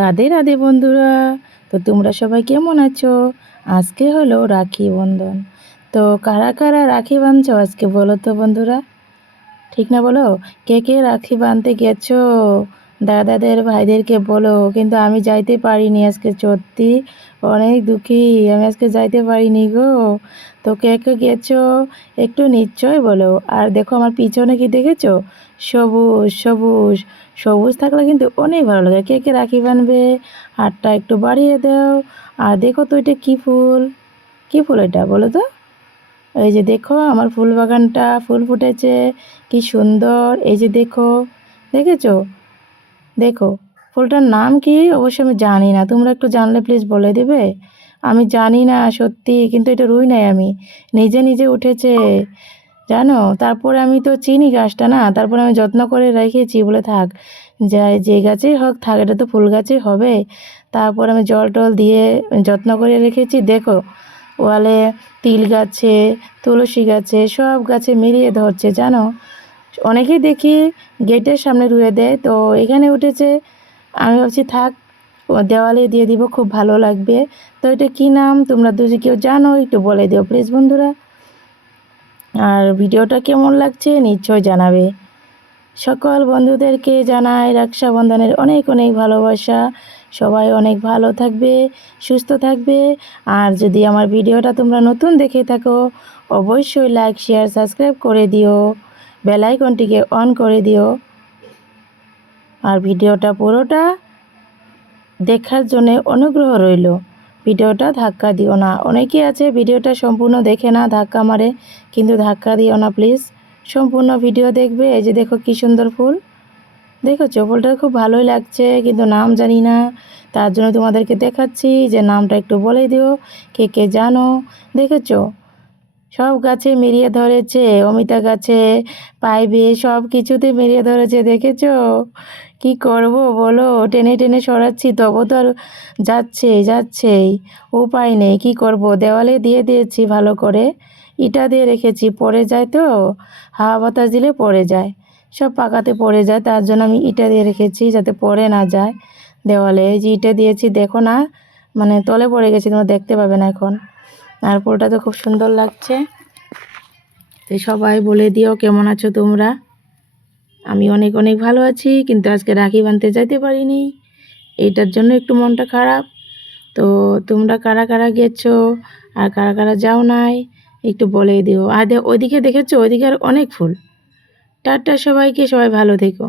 রাধে রাধে বন্ধুরা। তো তোমরা সবাই কেমন আছো? আজকে হলো রাখি বন্ধন। তো কারা কারা রাখি বাঁধছো আজকে বলো তো বন্ধুরা, ঠিক না বলো? কে কে রাখি বাঁধতে গেছো দাদাদের ভাইদেরকে বলো, কিন্তু আমি যাইতে পারিনি আজকে, সত্যি অনেক দুঃখী, আমি আজকে যাইতে পারিনি গো। তো কে কে গেছো একটু নিশ্চয় বলো। আর দেখো আমার পিছনে কি দেখেছো? সবুজ সবুজ, সবুজ থাকলে কিন্তু অনেক ভালো লাগে। কে কে রাখি বাঁধবে হাতটা একটু বাড়িয়ে দাও। আর দেখো তো এটা কী ফুল, কী ফুল এটা বলো তো? এই যে দেখো আমার ফুল বাগানটা, ফুল ফুটেছে কি সুন্দর। এই যে দেখো, দেখেছো? দেখো ফুলটার নাম কি অবশ্য আমি জানি না, তোমরা একটু জানলে প্লিজ বলে দেবে। আমি জানি না সত্যি, কিন্তু এটা রুই নাই, আমি নিজে নিজে উঠেছে জানো। তারপরে আমি তো চিনি গাছটা না, তারপরে আমি যত্ন করে রেখেছি বলে থাক, যাই যে গাছেই হোক থাক, এটা তো ফুল গাছই হবে। তারপর আমি জল টল দিয়ে যত্ন করে রেখেছি। দেখো ওয়ালে তিল গাছে, তুলসী গাছে, সব গাছে মিলিয়ে ধরছে জানো। অনেকেই দেখি গেটের সামনে রুয়ে দেয়, তো এখানে উঠেছে। আমি ভাবছি থাক, ও দেওয়ালে দিয়ে দিব, খুব ভালো লাগবে। তো এটা কী নাম তোমরা যদি কেউ জানো একটু বলে দিও প্লিজ বন্ধুরা। আর ভিডিওটা কেমন লাগছে নিশ্চয় জানাবে। সকল বন্ধুদেরকে জানাই রক্ষাবন্ধনের অনেক অনেক ভালোবাসা। সবাই অনেক ভালো থাকবে, সুস্থ থাকবে। আর যদি আমার ভিডিওটা তোমরা নতুন দেখে থাকো, অবশ্যই লাইক শেয়ার সাবস্ক্রাইব করে দিও, বেল আইকনটিকে অন করে দিও। আর ভিডিওটা পুরোটা দেখার জন্য অনুগ্রহ রইল। ভিডিওটা ধাক্কা দিও না, অনেকেই আছে ভিডিওটা সম্পূর্ণ দেখে না, ধাক্কা মারে, কিন্তু ধাক্কা দিও না প্লিজ, সম্পূর্ণ ভিডিও দেখবে। এই যে দেখো কী সুন্দর ফুল, দেখেছো? ফুলটা খুব ভালোই লাগছে, কিন্তু নাম জানি না, তার জন্য তোমাদেরকে দেখাচ্ছি যে নামটা একটু বলে দিও কে কে জানো। দেখেছো সব গাছে মিলিয়ে ধরেছে, অমিতা গাছে, পাইবে, সব কিছুতে মিলিয়ে ধরেছে, দেখেছো? কি করব বলো, টেনে টেনে সরাচ্ছি তবু তো আর যাচ্ছেই, উপায় নেই, কি করব। দেওয়ালে দিয়ে দিয়েছি ভালো করে, ইটা দিয়ে রেখেছি, পড়ে যায় তো, হাওয়া বাতাস দিলে পড়ে যায়, সব পাকাতে পড়ে যায়, তার জন্য আমি ইটা দিয়ে রেখেছি যাতে পড়ে না যায় দেওয়ালে। এই যে ইটা দিয়েছি, দেখো না, মানে তলে পড়ে গেছে, তোমরা দেখতে পাবে না এখন। আর ফুলটা তো খুব সুন্দর লাগছে। তো সবাই বলে দিও কেমন আছো তোমরা। আমি অনেক অনেক ভালো আছি, কিন্তু আজকে রাখি বাঁধতে যাইতে পারিনি, এইটার জন্য একটু মনটা খারাপ। তো তোমরা কারা কারা গেছো আর কারা কারা যাও নাই একটু বলে দিও। আর ওইদিকে দেখেছো, ওইদিকে আর অনেক ফুল। টাটা সবাইকে, সবাই ভালো থেকো।